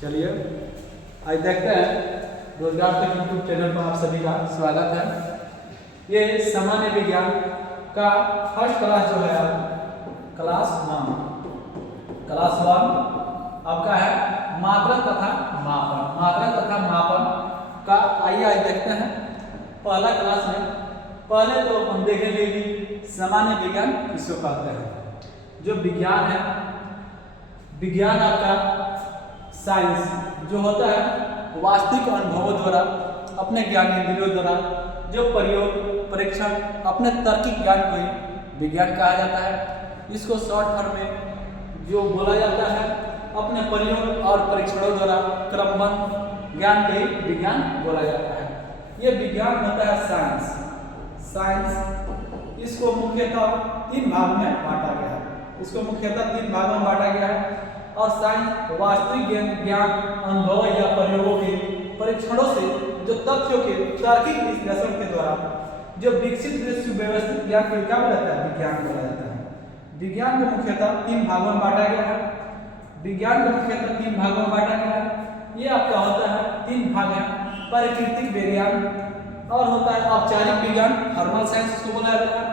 चलिए आज देखते हैं रोजगार तक यूट्यूब चैनल पर आप सभी का स्वागत है। ये सामान्य विज्ञान का फर्स्ट क्लास जो है क्लास वन आपका है मात्रक तथा मापन का। आइए आज देखते हैं पहला क्लास में। पहले तो हम देखेंगे कि सामान्य विज्ञान किसको कहते हैं। जो विज्ञान है, विज्ञान आपका साइंस जो होता है वास्तविक अनुभवों द्वारा, अपने ज्ञान इंद्रियों द्वारा जो प्रयोग परीक्षण अपने तार्किक ज्ञान को ही विज्ञान कहा जाता है। इसको शॉर्ट फॉर्म में जो बोला जाता है अपने प्रयोग और परीक्षणों द्वारा क्रमबद्ध ज्ञान को ही विज्ञान बोला जाता है। यह विज्ञान होता है साइंस। इसको मुख्यतः तीन भाग में बांटा गया है। और साइंस वास्तविक ज्ञान अनुभव या प्रयोगों के परीक्षणों से जो तथ्यों के तार्किक विश्लेषण के द्वारा जो विकसित सुव्यवस्थित ज्ञान को क्या बोला जाता है, विज्ञान बोला जाता है। विज्ञान को मुख्यतः तीन भागों में बांटा गया है। ये आपका होता है तीन भाग है। प्राकृतिक विज्ञान और होता है औपचारिक विज्ञान, फॉर्मल साइंस उसको बोला जाता है।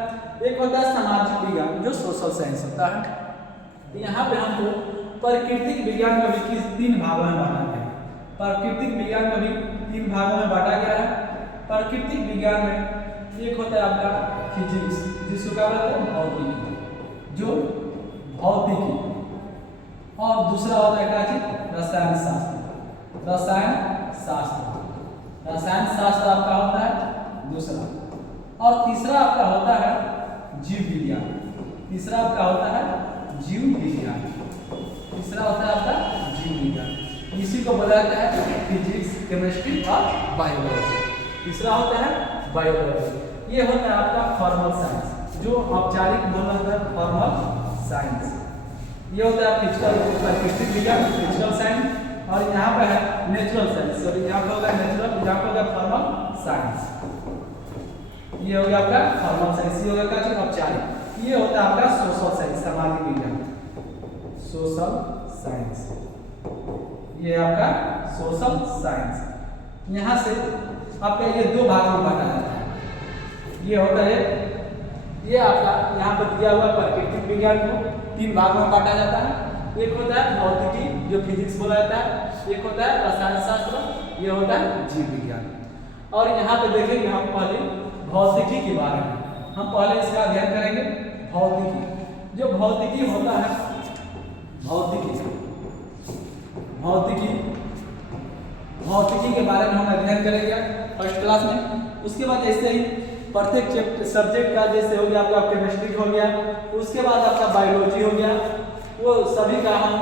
एक होता है सामाजिक विज्ञान जो सोशल साइंस होता है। यहाँ पे हमको प्राकृतिक विज्ञान को भी तीन भागों में बांटा गया है। प्राकृतिक विज्ञान को भी तीन भागों में बांटा गया है। प्राकृतिक विज्ञान में एक होता है आपका फिजिक्स, जिसको क्या बोलते हैं भौतिकी, जो भौतिकी। और दूसरा होता है क्या चीज, रसायन शास्त्र। रसायन शास्त्र आपका होता है दूसरा। और तीसरा आपका होता है जीव विज्ञान। तीसरा होता है आपका जीव विज्ञान। इसी को बोला जाता है फिजिक्स, केमिस्ट्री और बायोलॉजी। तीसरा होता है बायोलॉजी। ये होता है आपका फॉर्मल साइंस, जो औपचारिक बोला जाता है फॉर्मल साइंस। ये होता है प्राकृतिक विज्ञान, फिजिकल साइंस। और यहाँ पे है नेचुरल साइंस। सॉरी, यहाँ पे होगा नेचुरल, यहाँ पे होगा फॉर्मल साइंस। ये हो गया आपका फॉर्मल साइंस। ये होगा क्या चीज, औपचारिक। ये होता है आपका सोशल साइंस, सामाजिक विज्ञान, सोशल साइंस। ये आपका सोशल साइंस। यहाँ से आपका ये दो भाग में बांटा जाता है। ये होता है, ये आपका यहाँ पर दिया हुआ प्राकृतिक विज्ञान को तीन भागों में बांटा जाता है। एक होता है भौतिकी, जो फिजिक्स बोला जाता है। एक होता है रसायन शास्त्र, ये होता है जीव विज्ञान। और यहाँ पे देखेंगे हम पहले भौतिकी के बारे में। हम पहले इसका अध्ययन करेंगे भौतिकी। जो भौतिकी होता है, भौतिकी के बारे में हम अध्ययन करेंगे फर्स्ट क्लास में। उसके बाद ऐसे ही प्रत्येक सब्जेक्ट का, जैसे हो गया आपका केमिस्ट्री हो गया, उसके बाद आपका बायोलॉजी हो गया, वो सभी का हम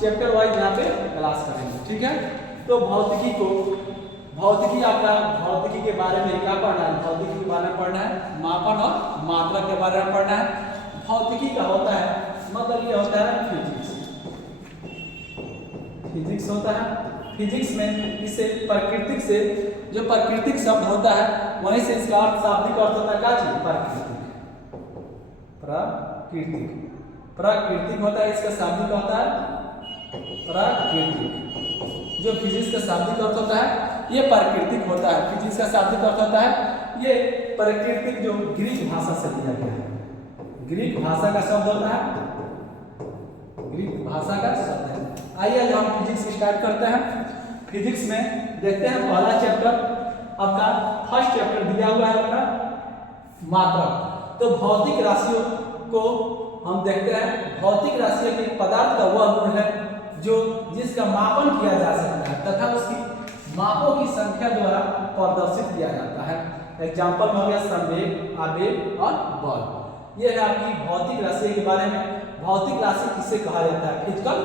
चैप्टर वाइज यहाँ पे क्लास करेंगे। ठीक है। तो भौतिकी के बारे में क्या पढ़ना है, भौतिकी के बारे में पढ़ना है, मापन और मात्रा के बारे में पढ़ना है। भौतिकी का होता है मतलब ये होता है फिजिक्स होता है। फिजिक्स में इसे प्राकृतिक से, जो प्राकृतिक शब्द होता है वहीं से इसका अर्थ, शाब्दिक अर्थ होता है क्या चीज, प्राकृतिक होता है। इसका शाब्दिक होता है प्राकृतिक। जो फिजिक्स का शाब्दिक अर्थ होता है ये प्राकृतिक होता है। फिजिक्स का शाब्दिक अर्थ होता है ये प्राकृतिक, जो ग्रीक भाषा से लिया गया है। ग्रीक भाषा का शब्द होता है, ग्रीक भाषा का शब्द है। आइए हम फिजिक्स स्टार्ट करते हैं। फिजिक्स में देखते हैं पहला चैप्टर आपका, फर्स्ट चैप्टर दिया हुआ है आपका मात्रक। तो भौतिक राशियों को हम देखते हैं। भौतिक राशियों के पदार्थ का वह गुण है जो जिसका मापन किया जा सकता है तथा उसकी मापों की संख्या द्वारा प्रदर्शित किया जाता है। एग्जाम्पल में हो गया संवेग, आवेग और बल। यह है आपकी भौतिक राशि के बारे में। भौतिक राशि किसे कहा जाता है, फिजिकल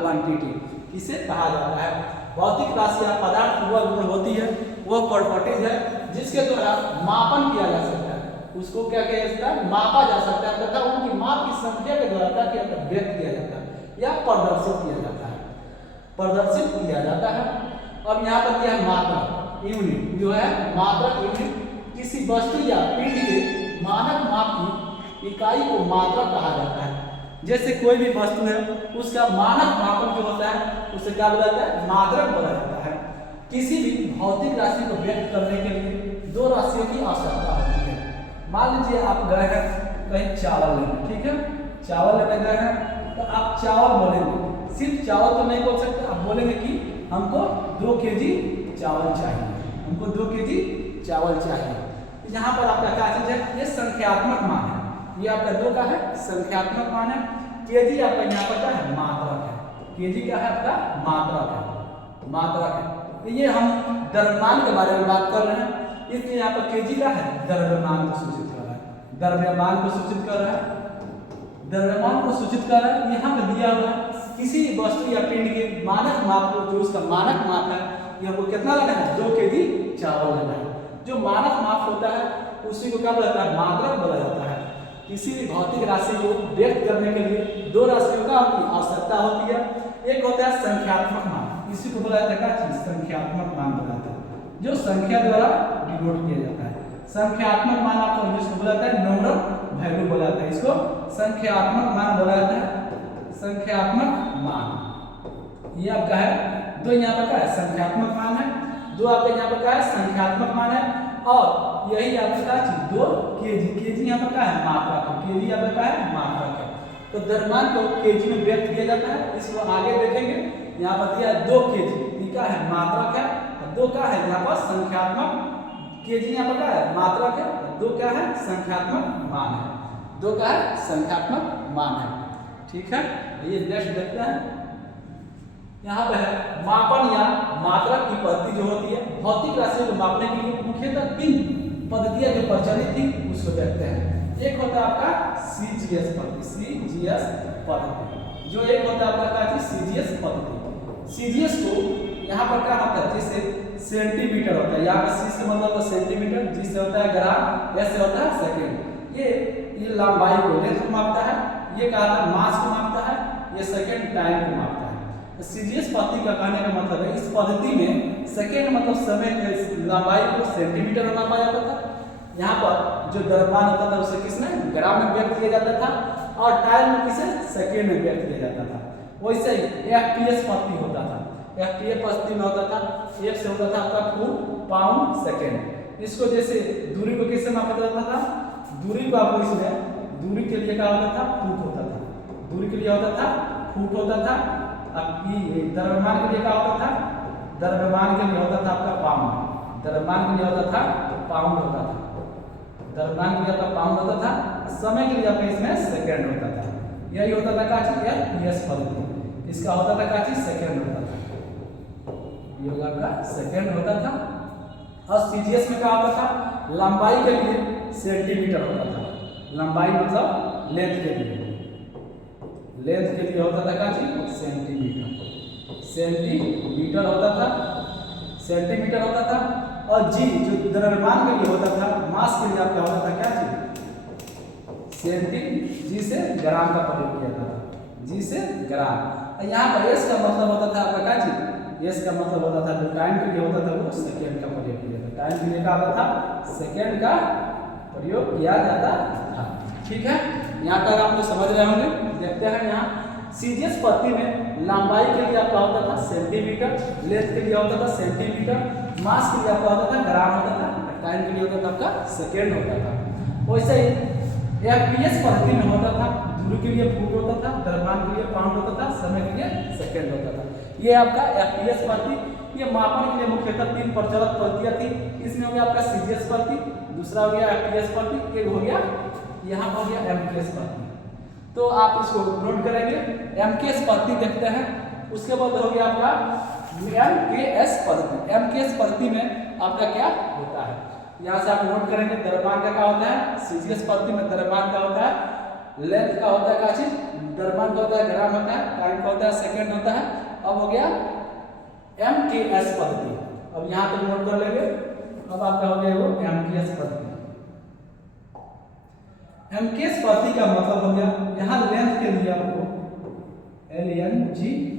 क्वांटिटी किसे कहा जाता है। भौतिक राशि या पदार्थ की वह गुण होती है, वह प्रॉपर्टीज है जिसके द्वारा मापन किया जा सकता है। उसको क्या किया जाता है, मापा जा सकता है तथा उनकी माप की संख्या के द्वारा क्या किया जाता है, व्यक्त किया जाता है या प्रदर्शित किया जाता है। अब यहाँ पर क्या है, मात्रा यूनिट, जो है मात्रक यूनिट किसी वस्तु या पिंड के मानक माप की इकाई को मात्रक कहा जाता है। जैसे कोई भी वस्तु है उसका मानक मापक जो होता है उसे क्या बोला जाता है, मात्रक बोला जाता है। किसी भी भौतिक राशि को व्यक्त करने के लिए दो राशियों की आवश्यकता होती है। मान लीजिए आप गए हैं कहीं चावल लेने, ठीक है, चावल लेने गए हैं तो आप चावल बोलेंगे, सिर्फ चावल तो नहीं बोल सकते, आप बोलेंगे कि हमको 2 केजी चावल चाहिए, हमको 2 केजी चावल चाहिए। यहाँ पर आपका क्या चीज है, ये संख्यात्मक मान है, ये आपका 2 का है संख्यात्मक मान है। केजी आपका यहाँ पर क्या है, मात्रक है। केजी क्या है आपका, मात्रक है, मात्रक है। तो ये हम द्रव्यमान के बारे में बात कर रहे हैं, इसलिए यहाँ पर केजी का है द्रव्यमान को सूचित कर रहा है, द्रव्यमान को सूचित कर रहा है, द्रव्यमान को सूचित कर रहा है। यहाँ पर दिया हुआ है किसी वस्तु या पिंड के मानक माप को, जो उसका मानक माप है, ये हमको कितना लेना है, 2 केजी चावल लेना है। जो मानक माप होता है उसी को क्या बोला जाता है, मात्रक बोला जाता है। किसी भी भौतिक राशि को व्यक्त करने के लिए 2 राशियों का आवश्यकता होती है। एक होता है संख्यात्मक मान, इसी को बोला जाता है क्या, संख्यात्मक मान बोला जाता है, जो संख्या द्वारा डिनोट किया जाता है। संख्यात्मक मान आपको इंग्लिश में बोला जाता है न्यूमरल वैल्यू बोला जाता है, इसको संख्यात्मक मान बोला जाता है, संख्यात्मक मान। ये आपका है 2, यहाँ पर क्या है, संख्यात्मक मान है, 2 आपका यहाँ पर क्या है, संख्यात्मक मान है। और यही आपका चीज 2 केजी, केजी यहाँ पर क्या है, मात्रक है, केजी यहाँ पर क्या है, मात्रक है। तो द्रव्यमान को केजी में व्यक्त किया जाता है, इसको आगे देखेंगे। यहाँ पर दिया 2 केजी, ये क्या है, मात्रक है, और 2 क्या है यहाँ पर संख्यात्मक, केजी यहाँ पर क्या है, मात्रक है, 2 क्या है, संख्यात्मक मान है, 2 का है संख्यात्मक मान है। ठीक है, ये नेक्स्ट देखते हैं। यहाँ पे है मापन या मात्रक की पद्धति जो होती है, भौतिक राशियों को मापने के लिए मुख्यतः 3 पद्धतियां जो प्रचलित थी उसको देखते हैं। एक होता है आपका सीजीएस पद्धति, सीजीएस पद्धति, जो एक होता है आपका क्या चीज, सीजीएस पद्धति। सीजीएस को यहाँ पर क्या होता है, जैसे सेंटीमीटर होता है, यहाँ पर सी से मतलब सेंटीमीटर, जी से होता है ग्राम, एस से होता है सेकेंड। ये लंबाई को, लेंथ को मापता है, ये क्या है, मास को मापता है, ये सेकेंड टाइम को मापता है। सीजीएस पद्धति का कहने का मतलब है, इस पद्धति में सेकेंड मतलब समय, लंबाई को सेंटीमीटर में मापा जाता था। यहाँ पर जो द्रव्यमान होता था उसे किसने, ग्राम में व्यक्त किया जाता था, और टाइम में किसे, सेकेंड में व्यक्त किया जाता था। वैसे ही एफपीएस पद्धति होता था, एफपीएस पद्धति में होता था, एफ से होता था आपका फुट पाउंड सेकेंड। इसको जैसे दूरी को किससे मापा जाता था, दूरी को आपको इसमें, दूरी के लिए क्या होता था, फुट होता था, दूरी के लिए होता था फुट होता था। आपकी द्रव्यमान के लिए क्या होता था, द्रव्यमान के लिए होता था आपका पाउंड, द्रव्यमान के लिए होता था पाउंड होता था, द्रव्यमान के लिए आपका पाउंड होता था, समय के लिए आपका इसमें सेकंड होता था। यही होता था क्या चीज, एफपीएस पद्धति, इसका होता था क्या चीज, सेकंड होता था, ये होगा आपका सेकंड होता था। और सीजीएस में क्या होता था, लंबाई के लिए सेंटीमीटर होता था, लंबाई मतलब लेंथ के लिए, लेंथ के लिए होता था क्या चीज, सेंटीमीटर, सेंटीमीटर होता था, सेंटीमीटर होता था। और जी जो द्रव्यमान के लिए होता था, मास के लिए आपका होता था क्या चीज, सेंटी, जी से ग्राम का प्रयोग किया जाता था, जी से ग्राम। यहाँ पर एस का मतलब होता था आपका क्या चीज, एस का मतलब होता था जो टाइम के लिए होता था वो सेकेंड का प्रयोग किया जाता था, टाइम के लिए क्या होता था, सेकेंड का प्रयोग किया जाता था। ठीक है, यहाँ तक आप लोग समझ रहे होंगे। देखते हैं यहाँ सीजीएस पद्धति में लंबाई के लिए आपका होता था सेंटीमीटर, लेंथ के लिए होता था सेंटीमीटर, मास के लिए आपका होता था ग्राम होता था, टाइम के लिए होता था आपका सेकेंड होता था। वैसे ही एफपीएस पद्धति में होता था, दूरी के लिए फुट होता था, द्रव्यमान के लिए पाउंड होता था, समय के लिए सेकेंड होता था। ये आपका एफपीएस पद्धति, ये मापन के लिए मुख्यतः 3 प्रचलित पद्धतियां थी। इसमें हो गया आपका सीजीएस पद्धति, दूसरा हो गया एफपीएस पद्धति, एक हो गया यहाँ हो गया एमकेएस पद्धति। तो आप इसको नोट करेंगे, एमकेएस पद्धति देखते हैं। उसके बाद हो गया आपका एमकेएस पद्धति। एमकेएस पद्धति में आपका क्या होता है, यहाँ से आप नोट करेंगे, द्रव्यमान का क्या होता है, सीजीएस पद्धति में द्रव्यमान का होता है, लेंथ का होता है क्या चीज, द्रव्यमान का होता है ग्राम होता है, टाइम का होता है सेकेंड होता है। अब हो गया एमकेएस पद्धति, अब यहाँ तक नोट कर लेंगे। अब आपका हो गया वो एमकेएस पद्धति। एमकेएस पद्धति का मतलब हो गया, यहाँ लेंथ के लिए आपको LNGES,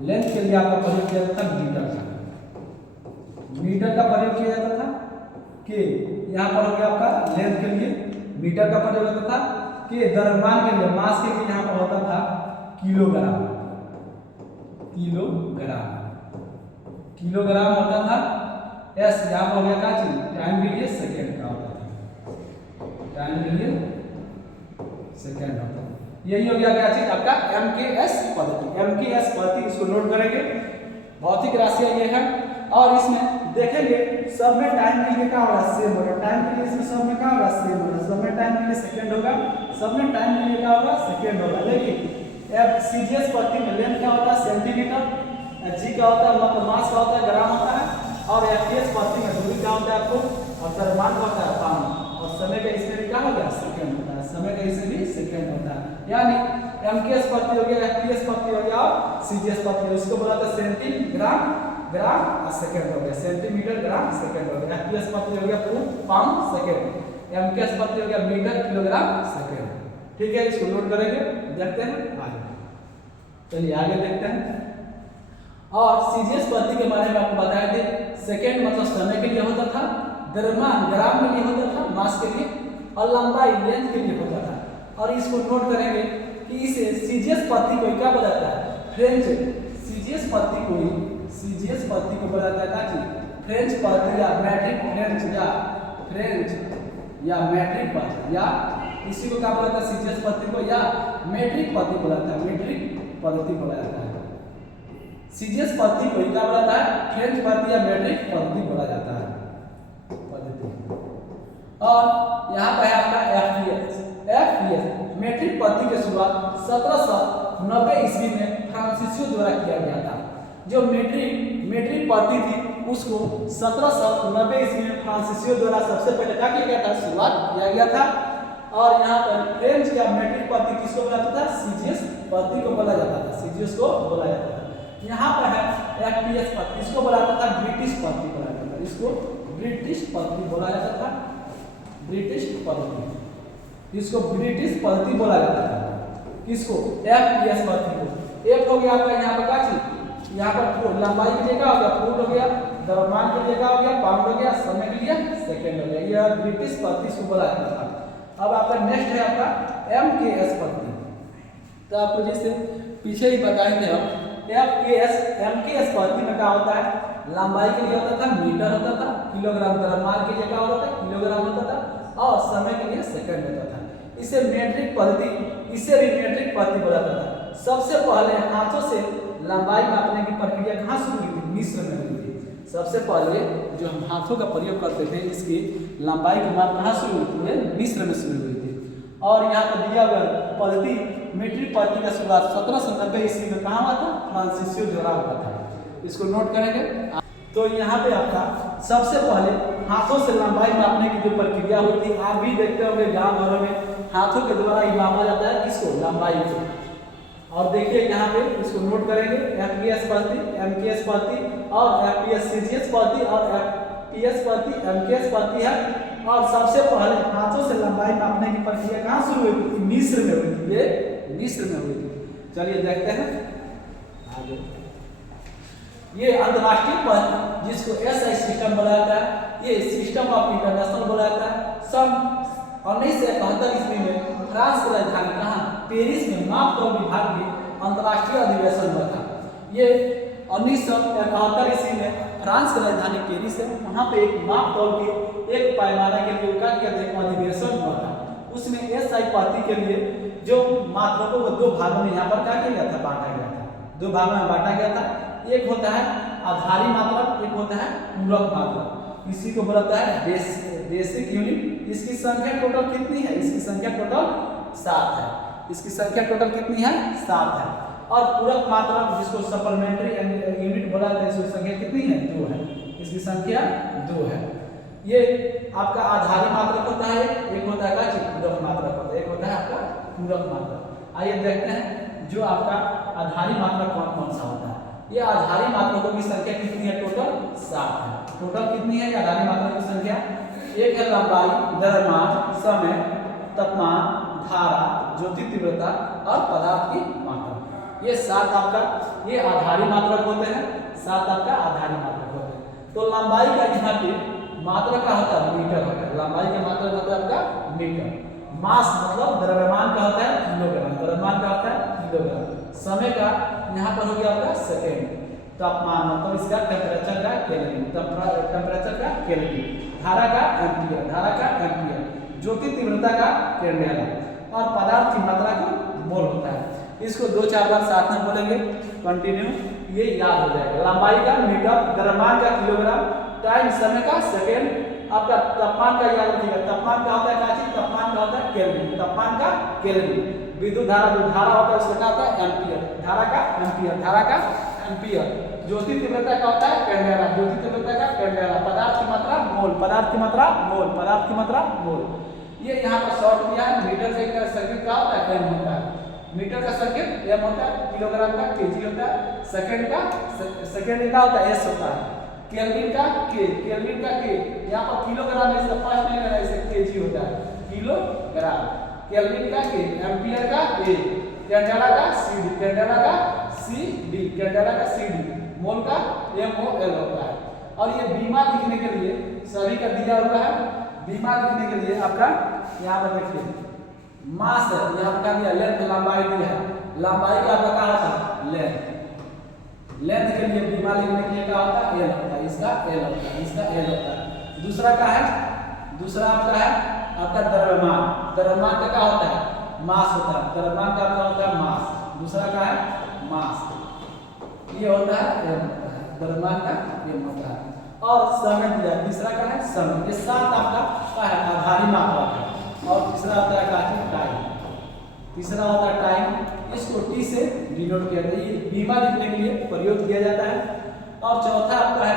लेंथ के लिए आपका प्रयोग किया जाता था मीटर का, मीटर का प्रयोग किया जाता था। के यहाँ पर हो गया आपका लेंथ के लिए मीटर का प्रयोग होता था, के द्रव्यमान के लिए, मास के लिए यहाँ पर होता था किलोग्राम, किलोग्राम होता था। एस यहाँ पर हो गया क्या चीज, टाइम के लिए सेकेंड का होता था, टाइम के लिए सेकेंड होता है। यही हो गया क्या चीज आपका MKS पद्धति, MKS पद्धति, इसको नोट करेंगे। भौतिक राशियां ये है और इसमें देखेंगे सब में टाइम के लिए क्या होगा, सेम होगा। टाइम के लिए इसमें सब में क्या होगा, सेम होगा। सब में टाइम के लिए सेकंड होगा, सब में टाइम के लिए क्या होगा, सेकंड होगा। लेकिन CGS पद्धति में लेंथ क्या होता है, सेंटीमीटर, G का होता है मतलब मास का होता है, ग्राम होता है। और FKS पद्धति में दूरी क्या होता है आपको, और द्रव्यमान का होता है पाउंड, और समय का इसमें भी क्या हो गया, सेकंड होता है। समय का इसमें भी सेकंड होता है। यानी MKS पद्धति हो गया, FKS पद्धति हो गया और CGS पद्धति, उसको बोला था सेंटीग्राम, ग्राम और सेकंड हो गया, सेंटीमीटर, ग्राम, सेकंड हो गया। FKS पद्धति हो गया फुट, पाउंड, सेकंड। MKS पद्धति हो गया मीटर, किलोग्राम, सेकंड। ठीक है, इसको नोट करेंगे, देखते हैं आगे। चलिए आगे देखते हैं। और CGS पद्धति के बारे में आपको बताए थे, सेकंड मतलब समय के लिए होता था, द्रव्यमान ग्राम के लिए होता था, मास के लिए, और लंबाई लेंथ के लिए होता था। और इसको नोट करेंगे कि इसे CGS पद्धति को क्या बोला जाता है, फ्रेंच CGS पद्धति को, CGS पद्धति को बोला जाता है फ्रेंच पद्धति या मैट्रिक या मैट्रिक पद्धति, या इसी को क्या बोला जाता है, CGS पद्धति को या मैट्रिक पद्धति बोला जाता है, मैट्रिक पद्धति बोला जाता है। CGS पद्धति को क्या बोला जाता है, फ्रेंच पद्धति या मैट्रिक पद्धति बोला जाता है, पद्धति। और यहाँ पर है आपका FPS मैट्रिक पद्धति की शुरुआत 1790 ईस्वी में फ्रांसीसियो द्वारा किया गया था। जो मैट्रिक पद्धति थी उसको 1790 ईस्वी में फ्रांसीसियो द्वारा सबसे पहले क्या किया गया था, शुरुआत किया गया था। और यहाँ पर फ्रेंच या मैट्रिक पद्धति किसको बोला जाता था, CGS पद्धति को बोला जाता था, CGS को बोला जाता था। यहाँ पर है FPS पद्धति, इसको बोला जाता था ब्रिटिश पद्धति बोला जाता था, इसको ब्रिटिश पद्धति बोला जाता था, ब्रिटिश पद्धति, इसको ब्रिटिश पद्धति बोला जाता था। किसको, FPS पद्धति को। एक हो गया आपका यहाँ पर क्या चीज, यहाँ पर लंबाई के लिए क्या हो गया, फुट हो गया, द्रव्यमान के लिए क्या हो गया, पाउंड हो गया, समय के लिए सेकंड हो गया। यह ब्रिटिश पद्धति इसको बोला जाता था। अब आपका नेक्स्ट है आपका MKS पद्धति। तो आपको जैसे पीछे ही बताए थे हम, MKS पद्धति में क्या होता है, लंबाई के लिए होता था मीटर होता था, किलोग्राम, द्रव्यमान के लिए क्या होता था, किलोग्राम होता था, और समय के लिए सेकंड होता था। इसे मैट्रिक पद्धति, इसे भी मैट्रिक पद्धति बोला जाता था। सबसे पहले हाथों से लंबाई मापने की प्रक्रिया कहाँ शुरू हुई थी, मिस्र में हुई थी। सबसे पहले जो हम हाथों का प्रयोग करते थे, इसकी लंबाई की माप कहाँ शुरू हुई थी, मिस्र में शुरू हुई थी। और यहाँ पर दिया हुआ पद्धति मैट्रिक पद्धति का शुरुआत 1790 ईस्वी में कहाँ हुआ था, फ्रांसीसियो द्वारा हुआ था। इसको नोट करेंगे। तो यहाँ पे आपका सबसे पहले हाथों से लंबाई मापने की जो प्रक्रिया हुई थी, आप भी देखते होंगे गांव घरों में हाथों के द्वारा ही मापा जाता है, किसको, लंबाई को। और देखिए यहाँ पे इसको नोट करेंगे, FPS पद्धति, MKS पद्धति और FPS CGS पद्धति और FPS पद्धति, MKS पद्धति है। और सबसे पहले हाथों से लंबाई मापने की प्रक्रिया कहाँ शुरू हुई थी, मिस्र में हुई थी, ये मिस्र में हुई थी। चलिए देखते हैं आगे। ये अंतरराष्ट्रीय पद्धति जिसको SI सिस्टम बोला जाता है, ये सिस्टम ऑफ इंटरनेशनल बोला जाता है। सन 1971 ईस्वी में फ्रांस की राजधानी कहाँ, पेरिस में मापतौल विभाग के अंतरराष्ट्रीय अधिवेशन हुआ था। ये 1971 ईस्वी में फ्रांस की राजधानी पेरिस है, वहाँ पे एक मापतौल के एक पैमाने के लिए क्या किया था, अधिवेशन हुआ था। उसमें SI पद्धति के लिए जो मात्रकों को दो भागों में यहाँ पर क्या किया गया था, बांटा गया था, दो भागों में बांटा गया था। एक होता है आधारी मात्रक, एक होता है पूरक मात्रक। इसी को बोलता है बेसिक यूनिट। इसकी संख्या टोटल कितनी है, इसकी संख्या टोटल 7 है। इसकी संख्या टोटल कितनी है, 7 है। और पूरक मात्रक जिसको सप्लीमेंट्री यूनिट बोला जाता है, इसकी संख्या कितनी है, 2 है। इसकी संख्या 2 है। ये आपका आधारी मात्रक होता है, एक होता है पूरक मात्रक होता है, एक होता है आपका पूरक मात्रक। आइए देखते हैं जो आपका आधारी मात्रक कौन कौन सा होता है। ये आधारी मात्रकों की संख्या कितनी है, टोटल 7 है। टोटल कितनी है आधारी मात्रकों की संख्या, एक है लंबाई, द्रव्यमान, समय, तापमान, धारा, ज्योति तीव्रता और पदार्थ की मात्रा। ये 7 आपका ये आधारी मात्रक होते हैं, 7 आपका आधारी मात्रक होते हैं। तो लंबाई का यहाँ पे मात्रा का होता है मीटर होता है, लंबाई का मात्रक होता है आपका मीटर। मास मतलब द्रव्यमान का होता है किलोग्राम, द्रव्यमान का होता है किलोग्राम। समय का यहाँ पर हो गया आपका सेकेंड। तापमान मतलब इसका टेम्परेचर का केल्विन, टेम्परेचर का केल्विन। धारा का एम्पियर, धारा का एम्पियर। ज्योति तीव्रता का कैंडेला। और पदार्थ की मात्रा को मोल होता है। इसको 2-4 बार साथ में बोलेंगे कंटिन्यू, ये याद हो जाएगा। लंबाई का मीटर, द्रव्यमान का किलोग्राम, टाइम समय का सेकेंड, आपका तापमान का याद रखिएगा। तापमान का होता है क्या चीज? तापमान का होता है केल्विन, तापमान का केल्विन। विद्युत धारा जो धारा होता है उसका क्या होता है? एम्पियर, धारा का एम्पियर, धारा का एम्पियर। ज्योति तीव्रता का होता है कैंडेला, ज्योति तीव्रता का कैंडेला। पदार्थ की मात्रा मोल, पदार्थ की मात्रा मोल, पदार्थ की मात्रा मोल। ये यहाँ पर शॉर्ट दिया है। मीटर का सर्किट क्या होता है? एम होता है। मीटर का सर्किट एम होता है, किलोग्राम का केजी होता है, सेकंड का सेकंड का होता है एस होता है, केल्विन का के, केल्विन का के। यहाँ पर किलोग्राम है, इसका फर्स्ट नहीं लेना, इसे केजी होता है, किलोग्राम। केल्विन का के, एम्पियर का ए, कैंडेला का सीडी, कैंडेला का सीडी, कैंडेला का सीडी, मोल का एमओएल होता है। और ये बीमा लिखने के लिए सभी का दिया हुआ है। बीमा लिखने के लिए आपका यहाँ पर देखिए मास है, यहाँ का दिया लेंथ, लंबाई दिया है। लंबाई का आपका क्या होता है? लेंथ। लेंथ के लिए बीमा लिखने के लिए क्या होता है? एल होता है, इसका एल होता है, इसका एल होता है। दूसरा क्या है? दूसरा आपका है आपका द्रव्यमान। द्रव्यमान का क्या होता है? मास होता है। द्रव्यमान का आपका होता है मास। दूसरा क्या है? मास। ये होता है एम होता है, द्रव्यमान का एम होता है। और समय दिया, तीसरा का है समय। ये सात आपका क्या है? आधारी मात्रा है। और तीसरा होता है टाइम, तीसरा होता है टाइम। इसको टी से डिनोट किया जाता है, ये बीमा लिखने के लिए प्रयोग किया जाता है। और चौथा आपका है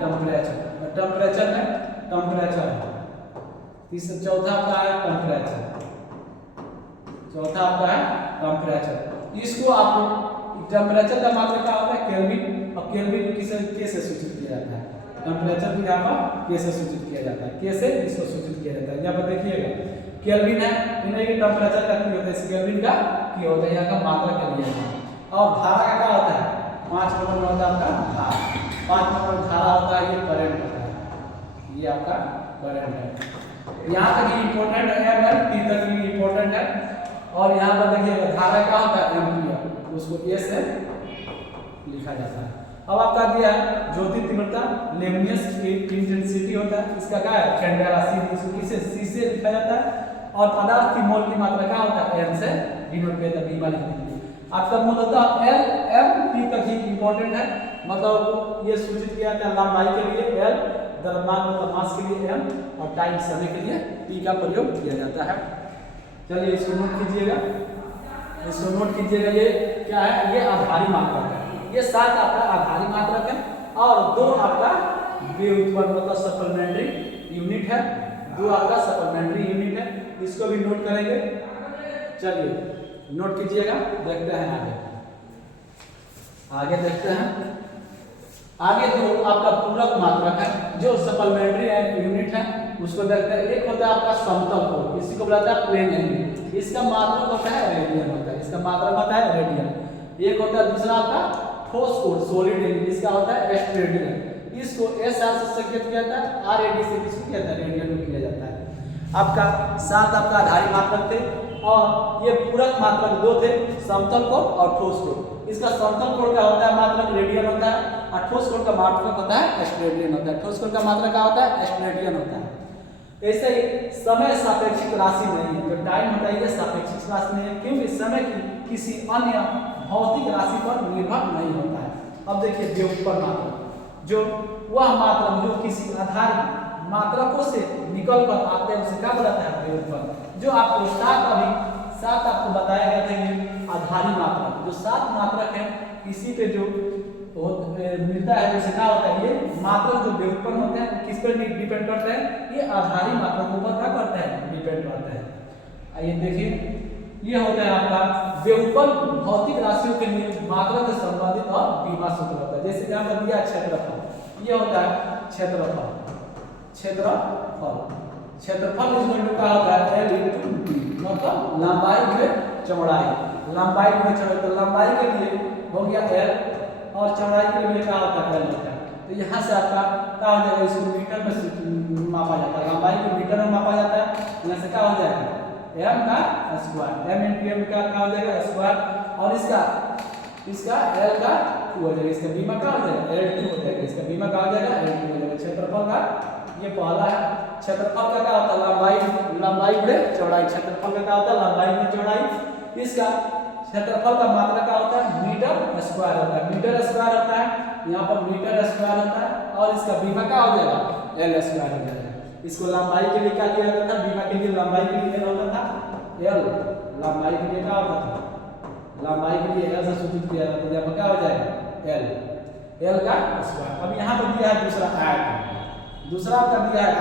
टेम्परेचर, टेम्परेचर में टेम्परेचर है। तीसरा चौथा आपका है टेम्परेचर, चौथा आपका है टेम्परेचर। इसको आप टेम्परेचर का मात्रा क्या होता है? केल्विन। और केल्विन कैसे सूचित किया जाता है? टेम्परेचर भी यहाँ पर कैसे सूचित किया जाता है? कैसे इसको सूचित किया जाता है? यहाँ पर देखिएगा केल्विन है, इन्हें टेम्परेचर का की होता है, केल्विन का की होता है, यहाँ का मात्रा के लिए है। और धारा का क्या होता है? 5 नंबर में होता है आपका धारा। 5 नंबर धारा होता है, ये करंट होता है, ये आपका करंट है। यहाँ तक ये इंपॉर्टेंट है, टी तक भी इंपॉर्टेंट है। और यहाँ पर देखिएगा धारा क्या होता है? एम्पियर, उसको ए से लिखा जाता है। अब आपका दिया है ज्योति तीव्रता, लेमिनियस इंटेंसिटी होता है, इसका क्या है? कैंडेला सी, इसको किसे? सी से लिखा जाता है। और पदार्थ की मोल की मात्रा क्या होता है? एम से डिनोट किया जाता है, बीमा लिखने के लिए। आपका मोल होता है एल, एम, टी तक ही इंपॉर्टेंट है। मतलब ये सूचित किया जाता है लंबाई के लिए एल, द्रव्यमान मतलब मास के लिए एम, और टाइम समय के लिए टी का प्रयोग किया जाता है। चलिए इसको नोट कीजिएगा, इसको नोट कीजिएगा। ये क्या है? ये आधारी मात्रक है। ये 7 आपका आधारी मात्रक है और 2 आपका व्युत्पन्न मतलब सप्लीमेंट्री यूनिट है। 2 आपका सप्लीमेंट्री यूनिट है, इसको भी नोट करेंगे। चलिए नोट कीजिएगा, देखते हैं आगे। आगे देखते हैं। आगे जो आपका पूरक मात्रक है, जो सप्लीमेंट्री यूनिट है, उसको देखते हैं। एक होता है आपका समतल कोण, इसी को बुलाता है प्लेन एंगल। इसका मात्रक होता है रेडियन होता है, इसका मात्रक होता है रेडियन। एक होता है दूसरा आपका ठोस कोण, सॉलिड एंगल, इसका होता है एस्टेरेडियन। इसको एस आर से संकेत किया जाता है, आर ए डी से किसको किया जाता है? रेडियन में किया जाता है। आपका 7 आपका आधारी मात्रक थे और ये पूरक मात्रक 2 थे, समतल कोण और ठोस कोण। इसका समतल कोण का होता है मात्रक रेडियन होता है, और ठोस कोण का मात्रक होता है एस्टेरेडियन होता है। ठोस कोण का मात्रक क्या होता है? एस्टेरेडियन होता है। ऐसे ही समय सापेक्षिक राशि नहीं है, जो टाइम होता है ये सापेक्षिक राशि नहीं है, क्योंकि समय की किसी अन्य भौतिक राशि पर निर्भर नहीं होता है। अब देखिए व्युत्पन्न मात्रक, जो वह मात्रक जो किसी आधारी मात्रकों से निकल कर आते हैं उसे क्या बताता है? व्युत्पन्न। जो आपको 7 आपको बताया गया था, ये आधारी मात्रक जो 7 मात्रक है, इसी पे जो मिलता है उसे क्या होता है? ये मात्रक जो व्युत्पन्न होते हैं किस पर डिपेंड करते हैं? ये आधारी मात्रकों पर क्या करता है? डिपेंड करता है। आइए देखिए, ये होता है आपका व्युत्पन्न भौतिक राशियों के लिए मात्रा से संबंधित और बीमा सूत्र होता है। जैसे यहाँ पर दिया क्षेत्रफल, ये होता है क्षेत्रफल। क्षेत्रफल, क्षेत्रफल इसमें क्या होता है? एल इंटू डी, मतलब लंबाई में चौड़ाई, लंबाई में चौड़ाई। तो लंबाई के लिए हो गया एल और चौड़ाई के लिए क्या होता है? एल होता है। तो यहाँ से आपका क्या हो जाएगा? इसको मीटर में मापा जाता है, लंबाई को मीटर में मापा जाता है। यहाँ से क्या हो जाएगा? m का स्क्वायर, m इंटू m का क्या हो जाएगा स्क्वायर, और इसका l का 2 हो जाएगा, इसका बीमा का हो जाएगा l2 हो जाएगा, इसका बीमा का हो जाएगा l2 हो जाएगा। क्षेत्रफल का ये पहला है। क्षेत्रफल का क्या होता है लंबाई गुणे चौड़ाई, क्षेत्रफल का क्या होता है लंबाई गुणे चौड़ाई। इसका क्षेत्रफल का मात्रा क्या होता है मीटर स्क्वायर होता है, मीटर स्क्वायर होता है, यहाँ पर मीटर स्क्वायर होता है, और इसका बीमा क्या हो जाएगा l स्क्वायर हो जाएगा। इसको लंबाई के लिए क्या किया जाता था, बीमा के लिए लंबाई के लिए क्या होता था l, लंबाई के लिए क्या होता था लंबाई के लिए l से सूचित किया जाता था, यहाँ पर क्या हो जाएगा l का स्क्वायर। अब यहाँ पर दिया है दूसरा आयतन, दूसरा आपका दिया है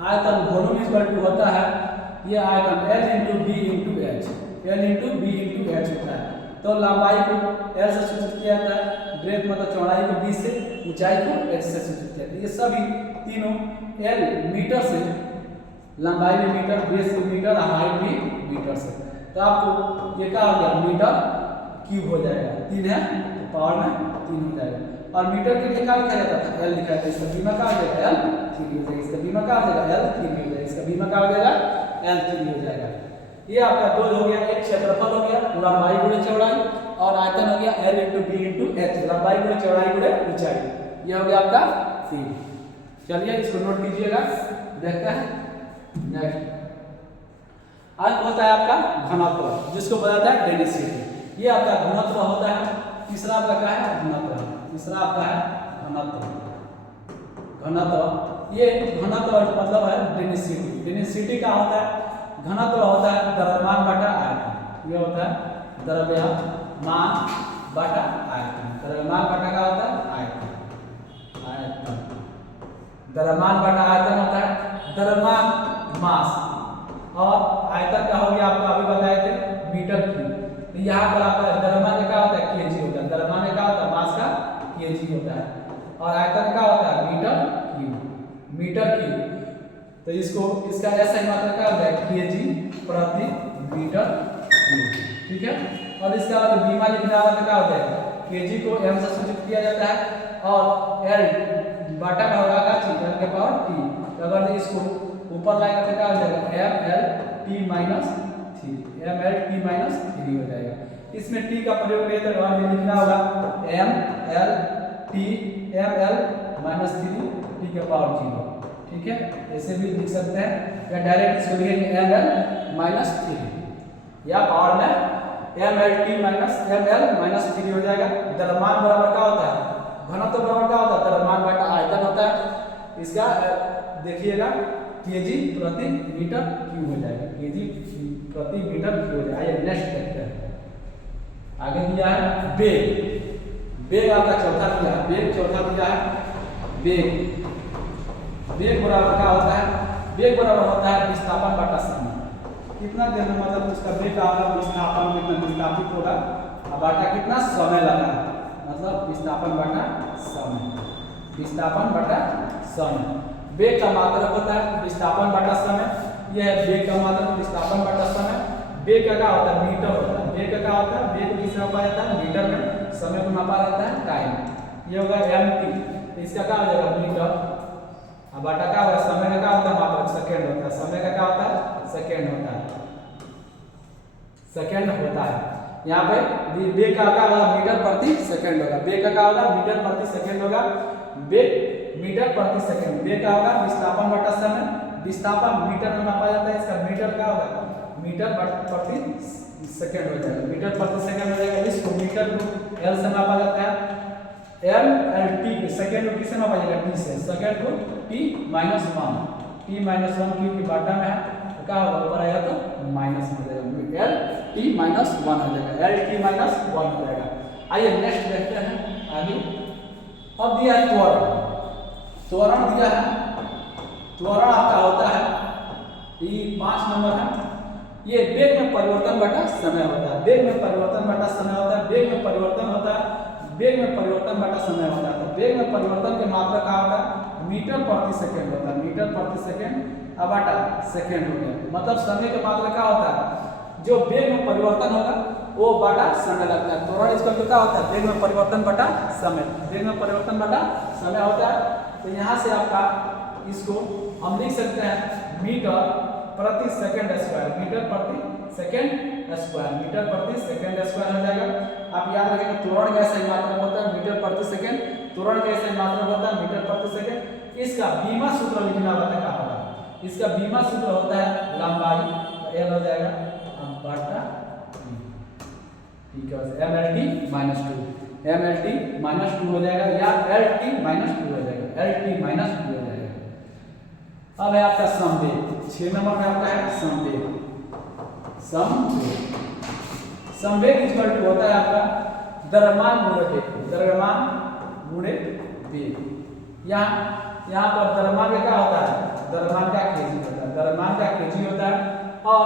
आयतन वॉल्यूम इक्वल टू होता है ये आयतन l into B into H, l into B into H होता है। तो लंबाई को l से सूचित किया जाता है, ब्रेथ मतलब चौड़ाई को b से, ऊंचाई को h से सूचित किया जाता है। ये सभी तीनों l मीटर से, लंबाई में मीटर, ब्रेथ में मीटर, हाइट भी मीटर से। तो आपको ये क्या हो गया मीटर क्यूब हो जाएगा, 3 है तो पावर में 3 हो जाएगा। और मीटर के लिए क्या लिखा जाता था l लिखा जाता है, इसका बीमा क्या हो जाएगा l3 हो जाएगा, इसका बीमा क्या हो जाएगा l3 हो जाएगा, इसका बीमा क्या हो जाएगा l3 हो जाएगा। ये आपका दो हो गया, एक क्षेत्रफल हो गया लंबाई गुणे चौड़ाई, और आयतन हो गया l into B into H, लंबाई गुणे चौड़ाई गुणे ऊंचाई। ये हो गया आपका 3। चलिए इसको नोट कीजिएगा, देखते हैं नेक्स्ट। आज होता है आपका घनत्व, जिसको बताता है डेंसिटी। ये आपका घनत्व होता है। तीसरा आपका क्या है घनत्व, तीसरा आपका है घनत्व। ये घनत्व मतलब है डेंसिटी। डेंसिटी का होता है घनत्व होता है द्रव्यमान बटा आयतन, ये होता है द्रव्यमान बटा आयतन। द्रव्यमान बटा क्या होता है आयतन, द्रव्यमान बटा आयतन होता है द्रव्यमान मास, और आयतन का हो गया आपको अभी बताए थे मीटर क्यूब। तो यहाँ पर आपका द्रव्यमान क्या होता है केजी होता है, द्रव्यमान क्या होता है मास का केजी होता है, और आयतन क्या होता है मीटर क्यूब। तो इसको इसका ऐसा ही मात्रा क्या होता है केजी प्रति मीटर क्यूब, ठीक है। और इसका बाद बीमा लिखना होगा तो क्या होता है केजी को m से सूचित किया जाता है, और l बटा का होगा का l के पावर t। तो अगर इसको ऊपर लाएगा तो क्या हो जाएगा mlt माइनस 3 हो जाएगा। इसमें t का प्रयोग करें तो और लिखना होगा ml माइनस 3 t के पावर 0, ठीक है। ऐसे भी लिख सकते हैं, या डायरेक्ट इसको लिखेंगे ml माइनस 3, या पावर में mlt माइनस ml माइनस 3 हो जाएगा। द्रव्यमान बराबर क्या होता है घनत्व बराबर क्या होता है द्रव्यमान बटा आयतन होता है। इसका देखिएगा केजी प्रति मीटर क्यूब हो जाएगा, केजी प्रति मीटर क्यूब हो जाएगा। आइए नेक्स्ट देखते हैं। आगे दिया है बेग आपका चौथा दिया है, बेग चौथा दिया है। बेग बराबर क्या होता है, बेग बराबर होता है विस्थापन बटा समय। कितना देर में मतलब उसका बेग आपका विस्थापन कितना विस्थापित होगा, बटा कितना समय लगा है, मतलब विस्थापन बटा समय। बेग का मात्रक होता है विस्थापन बटा समय, यह है बेग का मात्रक विस्थापन बटा समय। बेग का क्या होता है मीटर होता है, बेग का क्या होता है बेग को किस नापा जाता है मीटर में, समय को नापा जाता है टाइम। ये होगा mt, इसका क्या हो जाएगा मीटर, अब बटा क्या होगा समय का क्या होता है मात्रक सेकंड होता है, समय का क्या होता है सेकंड होता है। यहाँ पे बेग का क्या होगा मीटर प्रति सेकंड होगा, बेग का क्या होगा मीटर प्रति सेकंड होगा, बेग मीटर प्रति सेकंड। बेग का होगा विस्थापन बटा समय, विस्थापन मीटर में नापा जाता है, इसका मीटर का होगा मीटर प्रति सेकंड हो जाएगा, मीटर प्रति सेकंड हो जाएगा। इसको मीटर को l से नापा जाता है, mlt सेकंड को किससे नापा जाएगा t से, सेकंड को t माइनस 1 क्योंकि बाटा में है तो क्या होगा ऊपर आएगा तो माइनस हो जाएगा, lt माइनस 1 हो जाएगा, lt माइनस 1 हो जाएगा। आइए नेक्स्ट देखते हैं आगे। अब दिया है त्वरण दिया है, त्वरण आपका होता है ये 5 नंबर है। ये वेग में परिवर्तन बटा समय होता है, वेग में परिवर्तन बटा समय होता है, वेग में परिवर्तन होता है, वेग में परिवर्तन बटा समय होता है। तो वेग में परिवर्तन के मात्रा क्या होता है मीटर प्रति सेकंड होता है, मीटर प्रति सेकंड अब बटा सेकंड हो गया, मतलब समय के मात्रा क्या होता है जो वेग में परिवर्तन होगा वो बटा समय लगता है। त्वरण इसका क्या होता है वेग में परिवर्तन बटा समय, वेग में परिवर्तन बटा समय होता है। तो यहाँ से आपका इसको हम लिख सकते हैं मीटर प्रति सेकंड स्क्वायर, मीटर प्रति सेकंड स्क्वायर, मीटर प्रति सेकंड स्क्वायर हो जाएगा। आप याद रखेंगे त्वरण का ऐसा मात्रक होता है मीटर प्रति सेकंड, त्वरण का ऐसा मात्रक होता है मीटर प्रति सेकंड। इसका बीमा सूत्र लिखना होता है, क्या होगा इसका बीमा सूत्र होता है लंबाई एल हो जाएगा बटा ठीक है mlt माइनस 2, mlt माइनस 2 हो जाएगा या lt माइनस 2 हो जाएगा, lt माइनस 2 हो जाएगा। अब है आपका संवेग, 6 नंबर में आपका है संवेग। संवेग इक्वल टू होता है आपका द्रव्यमान गुणे वेग, द्रव्यमान गुणे वेग। यहाँ पर द्रव्यमान का क्या होता है, द्रव्यमान का केजी होता है, द्रव्यमान का केजी होता है और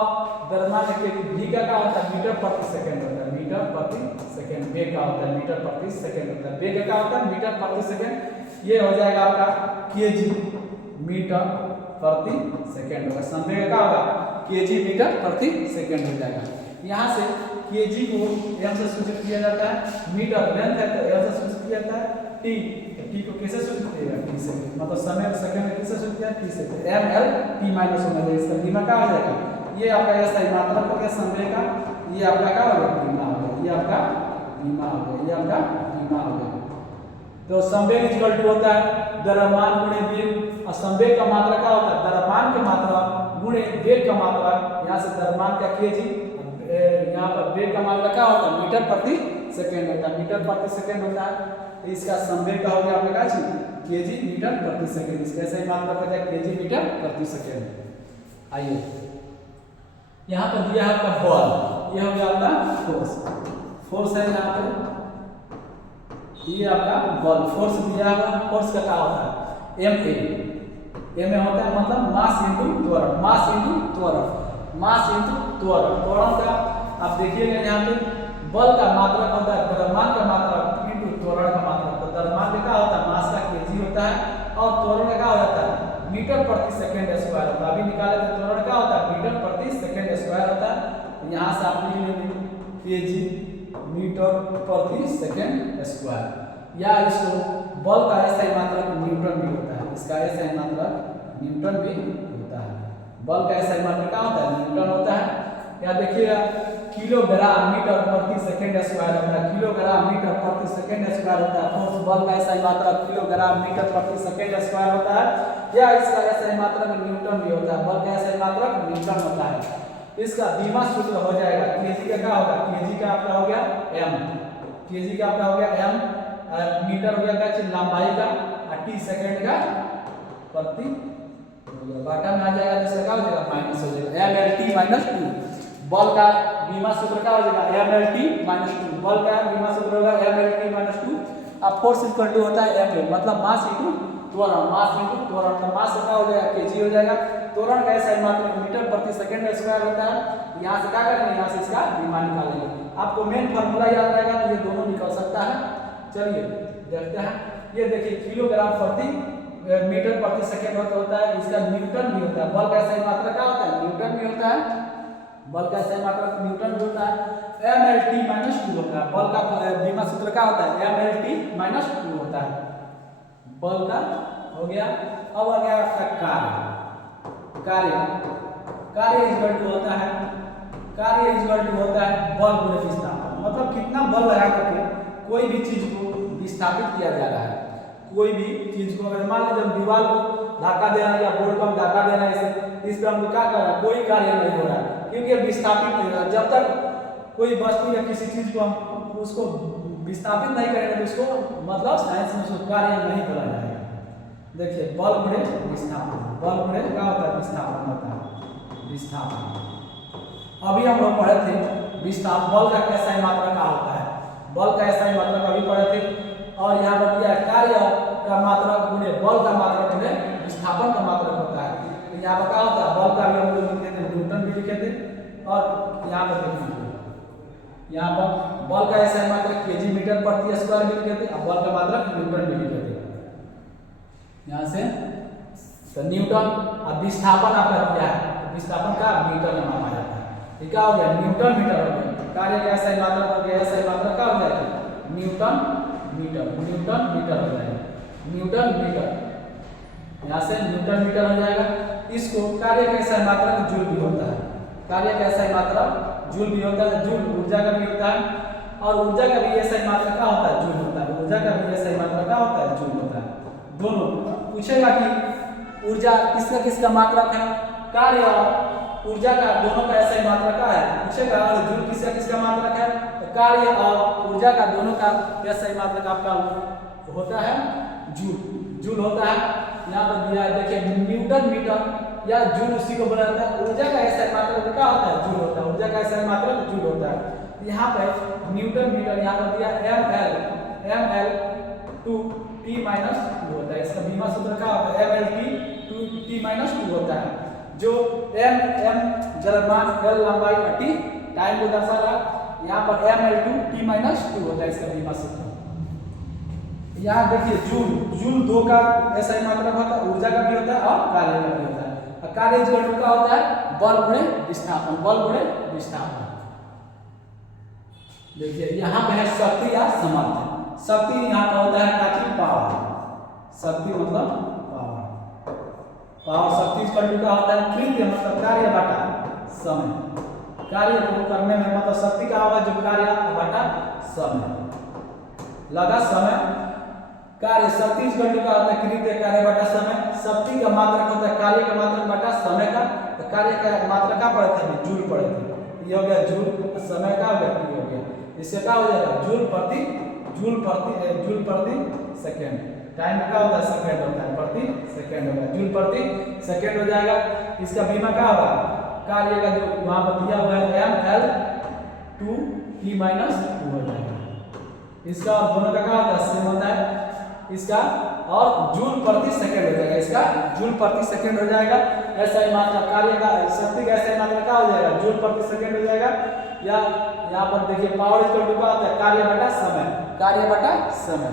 द्रव्यमान के v का क्या होता है मीटर प्रति सेकंड होता है, मीटर प्रति सेकंड। वेग का होता है मीटर प्रति सेकंड होता है, वेग का होता है मीटर प्रति सेकंड। ये हो जाएगा आपका केजी मीटर प्रति सेकंड होगा, संवेग का होगा केजी मीटर प्रति सेकंड हो जाएगा। यहाँ से केजी को एम से सूचित किया जाता है, मीटर लेंथ है तो एल से सूचित किया जाता है, टी को कैसे सूचित किया टी से, मतलब समय सेकंड में किससे सूचित किया टी से, तो एम एल टी माइनस होगा, इसका बीमा क्या हो जाएगा, ये आपका ऐसा ही मात्रक हो गया संवेग का, ये आपका क्या हो गया बीमा हो गया, ये आपका बीमा हो गया, ये आपका बीमा हो गया। तो संवेग इक्वल टू होता है द्रव्यमान गुणे वेग, और संवेग का मात्रा क्या होता है द्रव्यमान की मात्रा गुणे वेग का मात्रा। यहाँ से द्रव्यमान का केजी, यहाँ पर वेग का मात्रा क्या होता है मीटर प्रति सेकंड होता है, मीटर प्रति सेकंड होता है। तो इसका संवेग का हो गया आपका क्या चीज केजी मीटर प्रति सेकंड, इसका ऐसे ही मात्रा हो जाए केजी मीटर प्रति सेकंड। आइए यहाँ पर दिया है आपका बल, ये हो गया आपका फोर्स, फोर्स है यहाँ पे ये आपका बल, फोर्स दिया है। फोर्स का क्या होता है एम ए होता है मतलब मास इंटू त्वरण, मास इंटू त्वरण, मास इंटू त्वरण। त्वरण का आप देखिएगा यहाँ पे बल का मात्रक होता है द्रव्यमान का मात्रक इंटू त्वरण का मात्रक। तो द्रव्यमान का क्या होता है मास का केजी होता है और त्वरण का क्या हो जाता है मीटर प्रति सेकंड स्क्वायर होता है। अभी निकाले थे त्वरण क्या होता है मीटर प्रति सेकंड स्क्वायर होता है। यहाँ से आप लिख लेंगे केजी मीटर प्रति सेकंड स्क्वायर, या इसको बल का ऐसा ही मात्रक न्यूटन भी होता है, इसका ऐसा ही मात्रक न्यूटन भी होता है। बल का ऐसा ही मात्रक क्या होता है न्यूटन होता है। या देखिएगा किलोग्राम मीटर प्रति सेकंड स्क्वायर होता है, किलोग्राम मीटर प्रति सेकंड स्क्वायर होता है। फोर्स बल का ऐसा ही मात्रक किलोग्राम मीटर प्रति सेकंड स्क्वायर होता है, या इसका ऐसा ही मात्रक न्यूटन भी होता है, बल का ऐसा ही मात्रक न्यूटन होता है। इसका बीमा सूत्र हो जाएगा केजी का क्या होगा, केजी का आपका हो गया एम, केजी का आपका हो गया एम, मीटर हो गया क्या चीज लंबाई का, और टी सेकंड का प्रति बाटा में आ जाएगा, जिसका क्या हो जाएगा माइनस हो जाएगा एम एल टी माइनस 2। बल का बीमा सूत्र क्या हो जाएगा एम एल टी माइनस 2, बल का बीमा सूत्र होगा एम एल टी माइनस 2। अब फोर्स इक्वल टू होता है एम ए मतलब मास इंटू त्वरण, मास इंटू त्वरण। तो मास का हो जाएगा केजी हो जाएगा, त्वरण का ऐसा मात्रक मीटर प्रति सेकंड स्क्वायर होता है। यहाँ से क्या करेंगे यहाँ से इसका बीमा निकालेंगे। आपको मेन फार्मूला याद रहेगा तो ये दोनों निकल सकता है। चलिए देखते हैं, ये देखिए किलोग्राम प्रति मीटर प्रति सेकंड होता है, इसका न्यूटन भी होता है। बल का ऐसा मात्रक क्या होता है न्यूटन भी होता है, बल का ऐसा मात्रक न्यूटन भी होता है। एम एल टी माइनस 2 होता है, बल का बीमा सूत्र क्या होता है एम एल टी माइनस 2 होता है, बल का हो गया। अब आ गया आपका कार्य, कार्य इक्वल टू होता है, कार्य इक्वल टू होता है बल गुणे विस्थापन। मतलब कितना बल लगा करके कोई भी चीज को विस्थापित किया जा रहा है, कोई भी चीज को अगर मान लीजिए दीवार को धक्का देना है या बोर्ड को धक्का देना है, इस पर हमको क्या करना है कोई कार्य नहीं हो रहा है क्योंकि ये विस्थापित नहीं हो रहा। जब तक कोई वस्तु या किसी चीज को हम उसको विस्थापित नहीं करेंगे तो उसको मतलब साइंस में उसको कार्य नहीं बोला जाएगा। देखिए बल गुणे विस्थापन, बल गुणे क्या होता है विस्थापन होता है, विस्थापन। अभी हम लोग पढ़े थे विस्थापन बल का कैसा मात्रा क्या होता है, बल का ऐसा मात्रा अभी पढ़े थे। और यहाँ पर दिया कार्य का मात्रा गुणे बल का मात्रा गुणे विस्थापन का मात्रा होता है। तो यहाँ पर क्या होता है बल का भी हम लोग लिखे थे न्यूटन भी लिखे थे, और यहाँ पर देखिए यहाँ पर बल का ऐसा मात्रा केजी मीटर प्रति स्क्वायर भी लिखे थे, और बल का मात्रा न्यूटन भी लिखे थे। यहाँ से तो न्यूटन और विस्थापन आपका दिया है, तो विस्थापन का मीटर में मापा जाता है। ये क्या हो गया न्यूटन मीटर हो गया, कार्य का ऐसा मात्रा हो गया, ऐसा मात्रा क्या हो जाएगा न्यूटन मीटर, न्यूटन मीटर हो जाएगा, न्यूटन मीटर। यहाँ से न्यूटन मीटर हो जाएगा। इसको कार्य का SI मात्रक जूल भी होता है। कार्य का SI मात्रक जूल भी होता है, जूल ऊर्जा का भी होता है, और ऊर्जा का भी SI मात्रक क्या होता है, जूल होता है। ऊर्जा का भी SI मात्रक क्या होता है, जूल होता है। दोनों पूछेगा कि ऊर्जा किसका किसका मात्रक है, कार्य और ऊर्जा का दोनों का SI मात्रक क्या है पूछेगा, और जूल किसका किसका मात्रक है, तो कार्य और ऊर्जा का दोनों का SI मात्रक आपका होता है जूल, जूल होता है। यहाँ पर दिया है देखिए न्यूटन मीटर या जूल उसी को बोला जाता है। ऊर्जा का SI मात्रक क्या होता है, जूल होता है। ऊर्जा का SI मात्रक जूल होता है। यहाँ पे न्यूटन मीटर यहाँ पर दिया ml 2 t - 2 होता है। इसका बीमा सूत्र क्या होता है, ml 2 t - 2 होता है, जो m द्रव्यमान, l लंबाई, t टाइम को दर्शा रहा। यहाँ पर ml 2 t - 2 होता है इसका बीमा सूत्र। यहाँ देखिए जूल, जूल दो का SI मात्रक होता है, ऊर्जा का भी होता है और कार्य का भी होता है। और कार्य इक्वल का होता है बल गुणे विस्थापन, बल गुणे विस्थापन। देखिए यहाँ पे है शक्ति या सामर्थ्य। शक्ति यहाँ का होता है काची पावर, शक्ति मतलब पावर, पावर शक्ति इक्वल का होता है कृत्य मतलब कार्य बटा समय। कार्य को करने में मतलब शक्ति का होगा जो कार्य बटा समय, लगा समय। कार्य शक्ति इक्वल का होता है कृत्य कार्य बटा समय। शक्ति का मात्रक होता है कार्य का मात्रक बटा समय का, तो कार्य का मात्रक का पड़े थे जूल पड़े थे, ये हो गया जूल, समय का हो गया। इससे क्या हो जाएगा जूल प्रति सेकेंड। टाइम का होता है सेकेंड होता है, प्रति सेकेंड होगा, जूल प्रति सेकेंड हो जाएगा। इसका बीमा क्या होगा, कार्य का जो वहां पर दिया हुआ है ml 2 t - 2 हो जाएगा। इसका दोनों का क्या होता है सेम होता है इसका, और जूल प्रति सेकंड हो जाएगा। इसका जूल प्रति सेकंड हो जाएगा। SI मात्रक कार्य का शक्ति का SI मात्रक क्या हो जाएगा, जूल प्रति सेकंड हो जाएगा। या यहाँ पर देखिए पावर इक्वल का होता है कार्य बटा समय, कार्य बटा समय,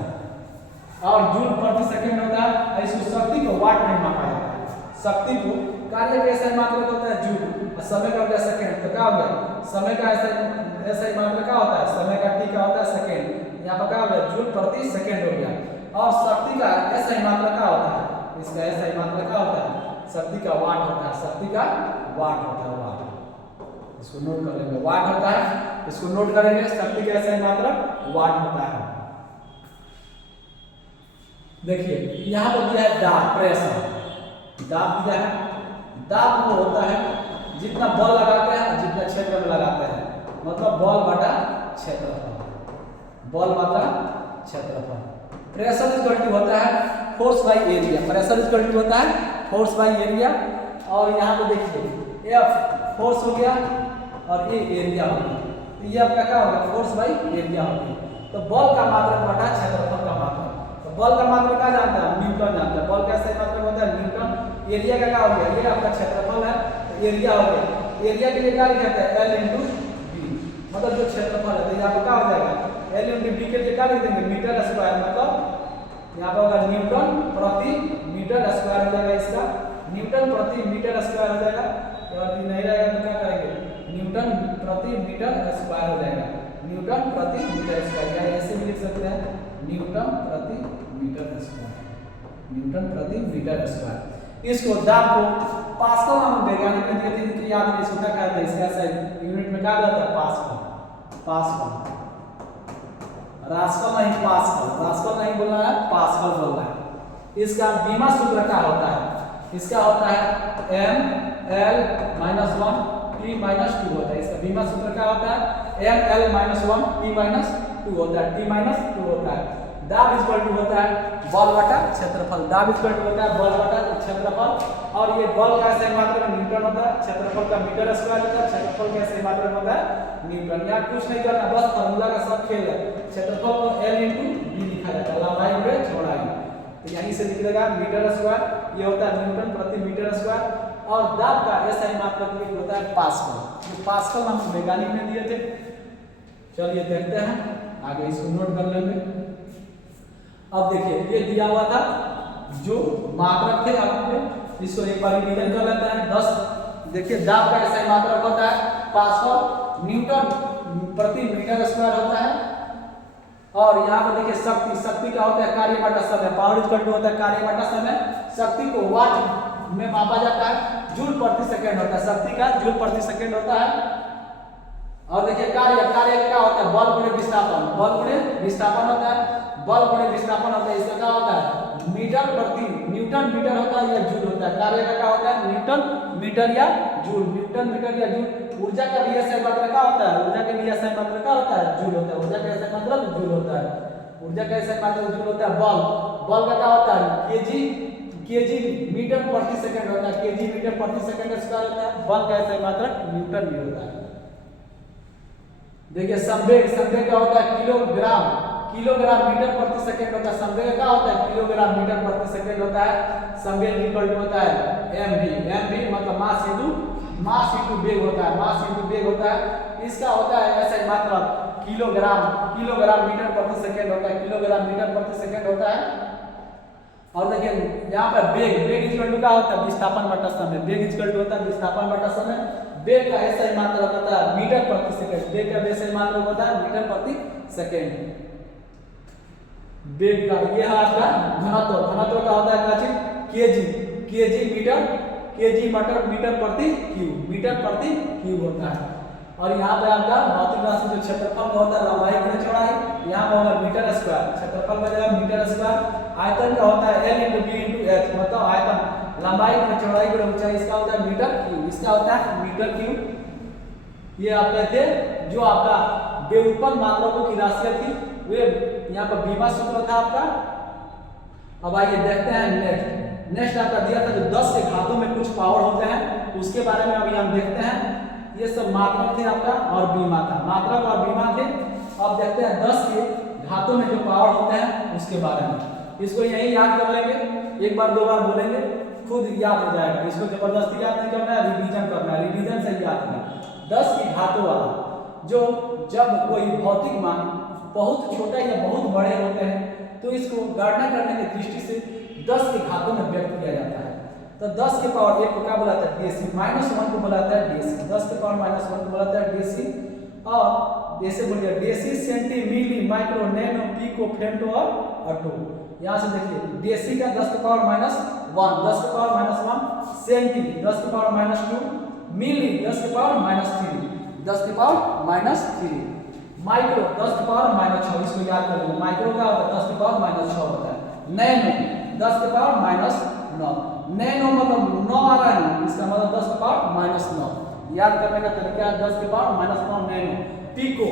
और जूल प्रति सेकंड होता है। इसको शक्ति को वाट में मापा जाता है। शक्ति को कार्य का SI मात्रक होता है जूल और समय का होता है सेकंड, तो क्या हो गया समय का SI मात्रक क्या होता है, समय का t का होता है सेकंड। यहाँ पर क्या हो गया जूल प्रति सेकंड हो गया। और शक्ति का SI मात्रक क्या होता है, इसका SI मात्रक क्या होता है, शक्ति का वाट होता है, शक्ति का वाट होता है, वाट। इसको नोट कर लेंगे, वाट होता है, इसको नोट करेंगे। शक्ति का SI मात्रक वाट होता है। देखिए यहाँ पर दिया है दाब, प्रेशर, दाब दिया है। दाब वो होता है जितना बल लगाते हैं जितना क्षेत्र में लगाते हैं, मतलब बल बटा क्षेत्रफल, बल बटा क्षेत्रफल। प्रेशर इक्वल टू होता है force by area, pressure equal to होता है फोर्स बाय एरिया। और यहाँ पे देखिए F फोर्स हो गया और ये एरिया हो गया, तो ये आपका क्या होगा फोर्स बाय एरिया हो गया। तो बल का मात्रक बटा क्षेत्रफल का मात्रक, तो बल का मात्रक क्या जानता है, न्यूटन जानता है। बल का SI मात्रक होता है न्यूटन। एरिया का क्या हो गया, ये आपका क्षेत्रफल है, तो एरिया हो गया। एरिया के लिए क्या लिखा है L × B, मतलब जो क्षेत्रफल है, तो यहाँ पे क्या हो जाएगा L × B के लिए क्या लिख देंगे मीटर स्क्वायर, मतलब यहाँ पर होगा न्यूटन प्रति मीटर स्क्वायर हो जाएगा। इसका न्यूटन प्रति मीटर स्क्वायर हो जाएगा। यदि नहीं रहेगा तो क्या करेंगे न्यूटन प्रति मीटर स्क्वायर हो जाएगा, न्यूटन प्रति मीटर स्क्वायर, या ऐसे भी लिख सकते हैं न्यूटन प्रति मीटर स्क्वायर, न्यूटन प्रति मीटर स्क्वायर। इसको दाब को पास्कल नाम वैज्ञानिक ने दिए थे, इनकी याद में इसको क्या कहते हैं, इसका यूनिट में क्या कहता है पास्कल, पास्कल, रास्कल नहीं पास्कल, रास्कल नहीं बोलना है पास्कल बोलना है। इसका बीमा सूत्र क्या होता है, इसका होता है ml - 1 t - 2 होता है। इसका बीमा सूत्र क्या होता है ml - 1 t - 2 होता है, t - 2 होता है। दाब इक्वल टू होता है बल बटा क्षेत्रफल, दाब इक्वल टू होता है बल बटा क्षेत्रफल। और ये बल का SI मात्रक न्यूटन होता है, क्षेत्रफल का मीटर स्क्वायर होता है, क्षेत्रफल का SI मात्रक होता है न्यूटन। यहाँ कुछ नहीं करना, बस फॉर्मूला का सब खेल है। क्षेत्रफल को L × B लिखा जाता है, लंबाई गुणे चौड़ाई, तो यहीं से लिख देगा मीटर स्क्वायर, ये होता है न्यूटन प्रति मीटर स्क्वायर। और दाब का SI मात्रक होता है पास्कल, जो पास्कल हम वैज्ञानिक ने दिए थे। चलिए देखते हैं आगे, इसको नोट कर लेंगे। अब देखिए ये दिया हुआ था जो मात्रक थे आपके, इसको एक बार रिवीजन कर लेते हैं 10। देखिए दाब का SI मात्रक होता है पास्कल, न्यूटन प्रति मीटर स्क्वायर होता है। और यहाँ पर देखिए शक्ति, शक्ति का होता है कार्य बटा समय, पावर इक्वल टू होता है कार्य बटा समय। शक्ति को वाट में मापा जाता है, जूल प्रति सेकंड होता है, शक्ति का जूल प्रति सेकंड होता है। और देखिए कार्य क्या होता है, बल गुणे विस्थापन, बल गुणे विस्थापन होता है, बल गुणे विस्थापन होता है। इसका क्या होता है, मीटर प्रति न्यूटन मीटर होता है या जूल होता है। कार्य का क्या होता है, न्यूटन मीटर या जूल, न्यूटन मीटर या जूल। ऊर्जा का भी SI मात्रा क्या होता है, ऊर्जा के भी SI मात्रा क्या होता है, जूल होता है। ऊर्जा का SI मात्रा जूल होता है, ऊर्जा का SI मात्रा जूल होता है। बल का क्या होता है, केजी मीटर प्रति सेकंड होता है, केजी मीटर प्रति सेकंड स्क्वायर होता है। बल का SI मात्रा न्यूटन में होता है। देखिए संवेग क्या होता है, किलोग्राम मीटर प्रति सेकंड होता है। संवेग क्या होता है, किलोग्राम मीटर प्रति सेकंड होता है। संवेग इक्वल टू होता है mv मतलब मास इंटू वेग होता है, मास इंटू वेग होता है। इसका होता है SI मात्रा किलोग्राम मीटर प्रति सेकंड होता है, किलोग्राम मीटर प्रति सेकंड होता है। और देखिए यहाँ पर वेग इक्वल टू क्या होता है, विस्थापन बटा समय। वेग इक्वल टू होता है विस्थापन बटा समय। वेग का SI मात्रा होता है मीटर प्रति सेकंड, वेग का SI मात्रा होता है मीटर प्रति सेकंड। वेग का ये है आपका घनत्व का होता है केजी मीटर प्रति क्यूब होता है। और यहाँ पे आपका भौतिक राशि जो क्षेत्रफल में होता है, लंबाई गुणे चौड़ाई, यहाँ पे होगा मीटर स्क्वायर, क्षेत्रफल में जाएगा मीटर स्क्वायर। आयतन का होता है L × B × H, मतलब आयतन लंबाई गुणे चौड़ाई गुणे ऊंचाई, इसका होता है मीटर क्यूब, इसका होता है मीटर क्यूब। ये आपके थे जो आपका व्युत्पन्न मात्राओं की राशियां थी, वे यहाँ पर बीमा सूत्र था आपका। अब आइए देखते हैं नेक्स्ट आपका दिया था जो 10 के घातों में कुछ पावर होते हैं, उसके बारे में अभी हम देखते हैं। ये सब मात्रक थे आपका और बीमा था, मात्रक और बीमा थे। अब देखते हैं 10 के घातों में जो पावर होते हैं उसके बारे में। इसको यही याद कर लेंगे, एक बार दो बार बोलेंगे खुद याद हो जाएगा। इसको जबरदस्ती याद नहीं करना है, रिवीजन करना है, रिवीजन से याद करना। 10 की घातों वाला जो जब कोई भौतिक मान बहुत छोटा या बहुत बड़े होते हैं तो इसको गणना करने की दृष्टि से 10 के घातों में व्यक्त किया जाता है। तो 10 के पावर 1 को क्या बुलाता है, डेसी, -1 को बुलाता है डेसी, 10 के पावर -1 को बुलाता है डेसी। और जैसे बोलिए deci, centi, milli, micro, nano, pico, femto और अटो। यहाँ से देखिए डेसी का 10 के पावर -1, 10 के पावर -1, सेंटी 10 के पावर -2, मिली 10 के पावर -3, 10 के पावर -3, माइक्रो 10 के पावर -6, इसको याद कर लेंगे। माइक्रो का होता है 10 के पावर -6 होता है। नैनो 10 के पावर -9, नैनो मतलब 9 आ रहा है, इसका मतलब 10 के पावर -9, याद करने का तरीका है 10 के पावर -9 नैनो। पिको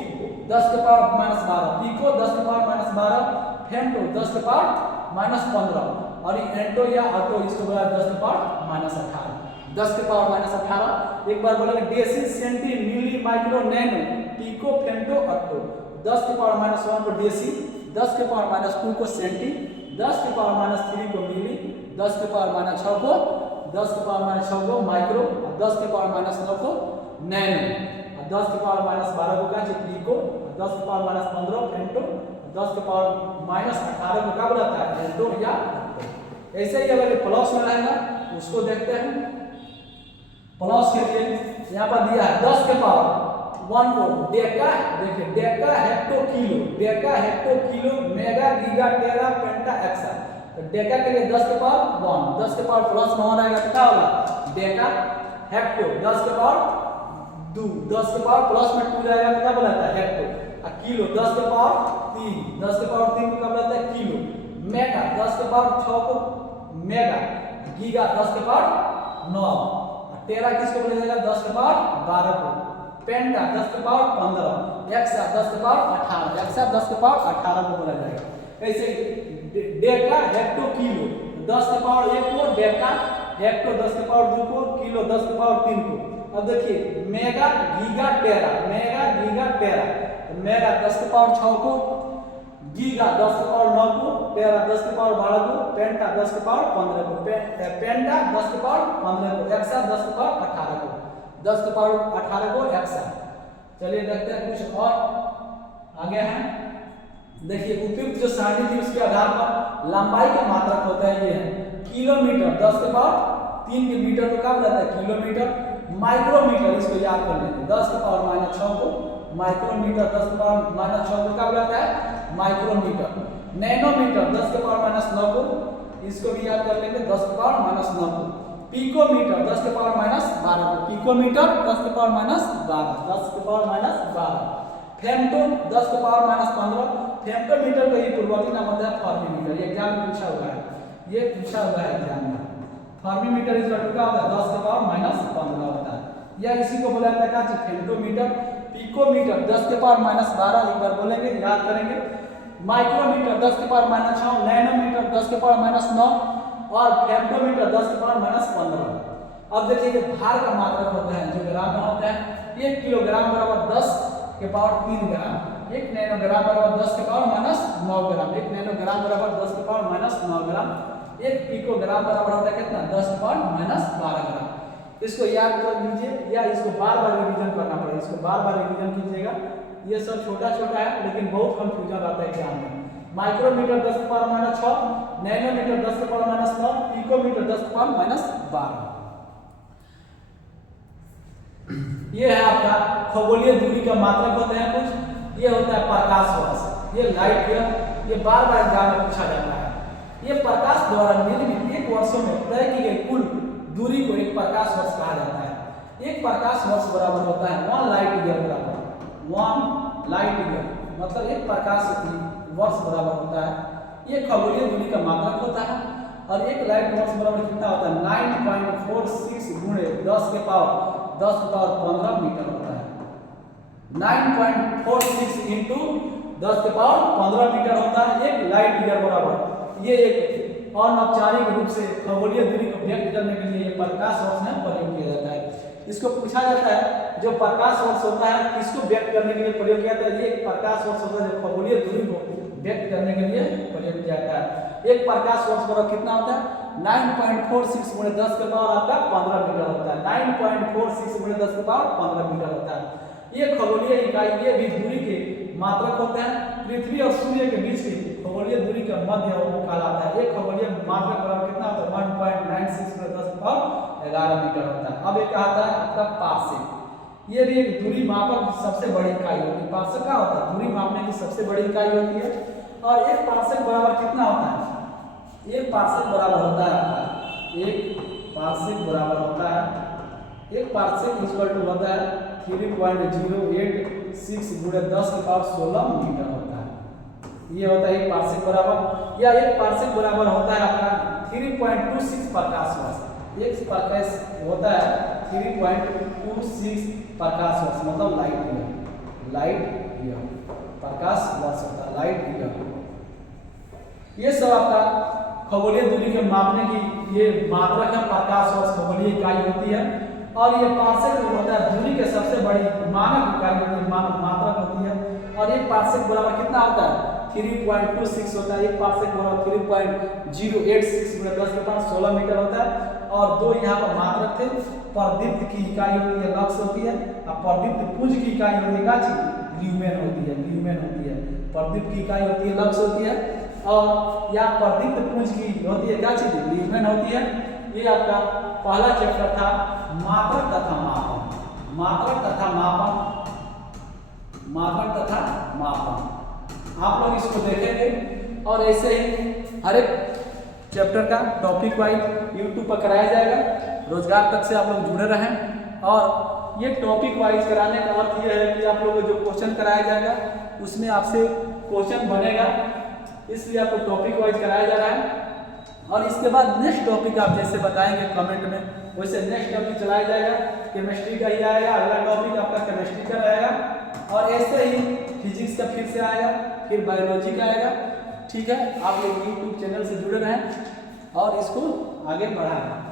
10 के पावर -12, पिको 10 के पावर -12, फेम्टो 10 के पावर -15 और एंटो या ऑटो इसको बोला 10 के पावर -18, 10 के पावर -18। एक बार बोलेंगे deci, centi, milli, micro, nano, pico, femto, atto. 10 के पावर -1 को डेसी, 10 के पावर -2 को सेंटी, 10 के पावर -3 को मिली, 10 के पावर -6 को 10 के पावर -6 को माइक्रो, 10 के पावर -9 को नैनो, 10 के पावर -12 को क्या चाहिए पिको, 10 के पावर -15 फेम्टो, 10 के पावर -18 को क्या बुलाता है एंटो या ऑटो। ऐसे ही अगर प्लस में रहेगा उसको देखते हैं। प्लस के लिए यहाँ पर दिया है 10 के पावर 1 को डेका, देखिए deca hecto kilo, deca hecto kilo, mega, giga, tera, penta, exa. तो डेका के लिए 10 के पावर 1, 10 के पावर प्लस में होना है तो क्या होगा डेका हेक्टो, 10 के पावर 2, 10 के पावर प्लस में 2 जाएगा तो क्या बुलाता है हेक्टो। किलो 10 के पावर 3, 10 के पावर 3 को क्या बुलाता है किलो। मेगा 10 के पावर 6 को मेगा, गीगा 10 के पावर 9, टेरा किसको बोला जाएगा 10 के पावर 12 को, पेंटा 10 के पावर 15, एक्सा 10 के पावर 18, एक्सा 10 के पावर 18 को बोला जाएगा। ऐसे डेका हेक्टो किलो 10 के पावर 1 को डेका, हेक्टो 10 के पावर 2 को, किलो 10 के पावर 3 को। अब देखिए मेगा, गीगा, टेरा, मेगा, गीगा, टेरा, मेगा 10 के पावर 6 को, गीगा 10 के पावर 9 को, टेरा 10 के पावर 12 को, पेंटा 10 के पावर 15 को, पेंटा 10 के पावर 15 को, एक्सा 10 के पावर 18 को, 10 के पावर 18 को एक्सा। चलिए देखते हैं कुछ और आगे हैं। देखिए उपयुक्त जो सारणी थी उसके आधार पर लंबाई का मात्रक होता है ये है किलोमीटर, 10 के पावर 3 के मीटर को क्या बोलता है किलोमीटर। माइक्रोमीटर इसको याद कर लेंगे 10 के पावर -6 को माइक्रोमीटर, 10 के पावर -6 को क्या बोलता है माइक्रोमीटर। नैनोमीटर 10 के पावर -9 को, इसको भी याद कर लेंगे 10 के पावर -9 को। पिकोमीटर 10 के पावर -12 को पिकोमीटर 10 के पावर -12 10 के पावर -12 फेम्टो 10 के पावर -15 फेम्टोमीटर का ही पूर्ववर्ती नाम होता है फर्मीमीटर। ये एग्जाम में पूछा हुआ है, ये पूछा हुआ है एग्जाम में। फर्मीमीटर इस वैल्यू का होता है 10 के पावर -15 होता है, या इसी को बोला जाता है फेम्टोमीटर। पिकोमीटर 10 के पावर -12 एक बार बोलेंगे, याद करेंगे। माइक्रोमीटर 10 के पावर -6 नैनोमीटर 10 के पावर -9 और फेम्टोमीटर 10 के पावर -15। अब देखिए ये भार का मात्रक होता है जो ग्राम में होता है। 1 किलोग्राम बराबर 10 के पावर 3 ग्राम, 1 नैनोग्राम बराबर 10 के पावर -9 ग्राम, 1 नैनोग्राम बराबर 10 के पावर -9 ग्राम, 1 पिकोग्राम बराबर होता है कितना 10 के पावर -12 ग्राम। इसको याद कर लीजिए या इसको बार बार रिवीजन करना पड़ेगा, इसको बार बार रिवीजन कीजिएगा। ये सब छोटा छोटा है लेकिन बहुत कंफ्यूजन आता है एग्जाम में। माइक्रोमीटर 10 के पावर -6 नैनोमीटर 10 के पावर -9 पिकोमीटर 10 के पावर -12। ये है आपका खगोलीय दूरी का मात्रक होते हैं कुछ। ये होता है प्रकाश वर्ष, ये लाइट ईयर, ये बार बार एग्जाम में पूछा जाता है। ये प्रकाश द्वारा निर्मित 1 वर्षों में तय की गई कुल दूरी को एक प्रकाश वर्ष कहा जाता है। एक प्रकाश वर्ष बराबर होता है 1 लाइट ईयर बराबर 1 लाइट ईयर, मतलब एक प्रकाश वर्ष बराबर होता है। ये खगोलीय दूरी का मात्रक होता है। और एक लाइट वर्ष बराबर कितना होता है 9.46 गुणे 10 के पावर 15 मीटर होता है। 9.46 इंटू 10 के पावर 15 मीटर होता है एक लाइट ईयर बराबर। ये एक अनौपचारिक रूप से खगोलीय दूरी को व्यक्त करने के लिए ये प्रकाश वर्ष में प्रयोग किया जाता है। इसको पूछा जाता है जो प्रकाश वर्ष होता है किसको व्यक्त करने के लिए प्रयोग किया जाता है। ये प्रकाश वर्ष होता है जो खगोलीय दूरी को व्यक्त करने के लिए प्रयोग किया जाता है। एक प्रकाश वर्ष बराबर कितना होता है 9.46 गुणे 10 के पावर आपका 15 मीटर होता है। 9.46 गुणे 10 के पावर 15 मीटर होता है। ये खगोलीय इकाई, ये भी दूरी के मात्रक होते हैं। पृथ्वी और सूर्य के बीच की खगोलीय दूरी का मध्य वो कहलाता है। एक खगोलीय मात्रक बराबर कितना होता है 1.96 गुणे 10 के पावर 11 मीटर होता है। अब ये कहता है आपका पार्सेक। ये भी एक दूरी मापक की सबसे बड़ी इकाई होती है। पार्सेक क्या होता है दूरी मापने की सबसे बड़ी इकाई होती है। और एक पार्सेक बराबर कितना होता है, एक पार्सेक बराबर होता है आपका, एक पार्सेक बराबर होता है, एक पार्सेक इक्वल टू होता है 3.086 गुणे 10 के पावर 16 मीटर होता है। ये होता है एक पार्सेक बराबर, या एक पार्सेक बराबर होता है आपका 3.26 प्रकाश वर्ष। एक प्रकाश होता है 3.26 प्रकाश वर्ष, मतलब लाइट ईयर। लाइट ईयर प्रकाश वर्ष होता है, लाइट ईयर। ये सब आपका खगोलीय दूरी के मापने की ये मात्रक है। प्रकाश वर्ष खगोलीय इकाई होती है। और ये पार्सेक होता है दूरी के सबसे बड़ी मानक इकाई होती है, मानक मात्रक होती है। और एक पार्सेक बराबर कितना होता है 3.26 होता है। एक पार्सेक बराबर 3.086 गुणे 10 के पावर 16 मीटर होता है। और दो यहाँ पर मात्रक थे। प्रदीप्त की इकाई होती है लक्स होती है, और प्रदीप्त पुंज की इकाई होती है क्या चीज ल्यूमेन होती है, ल्यूमेन होती है। प्रदीप्त की इकाई होती है लक्स होती है, और या प्रदीप्त पुंज की होती है क्या चीज ल्यूमेन होती है। ये आपका पहला चैप्टर था मात्रक तथा मापन। मात्रक तथा मापन, मात्रक तथा मापन आप लोग इसको देखेंगे। और ऐसे ही हर एक चैप्टर का टॉपिक वाइज यूट्यूब पर कराया जाएगा। रोजगार तक से आप लोग जुड़े रहें। और ये टॉपिक वाइज कराने का अर्थ ये है कि आप लोगों को जो क्वेश्चन कराया जाएगा उसमें आपसे क्वेश्चन बनेगा, इसलिए आपको टॉपिक वाइज कराया जा रहा है। और इसके बाद नेक्स्ट टॉपिक आप जैसे बताएंगे कमेंट में, वैसे नेक्स्ट टॉपिक चलाया जाएगा। केमिस्ट्री का ही आएगा, अगला टॉपिक आपका केमिस्ट्री का रहेगा। और ऐसे ही फिजिक्स का फिर से आएगा, फिर बायोलॉजी का आएगा। ठीक है, आप लोग यूट्यूब चैनल से जुड़े रहें और इसको आगे बढ़ाएं।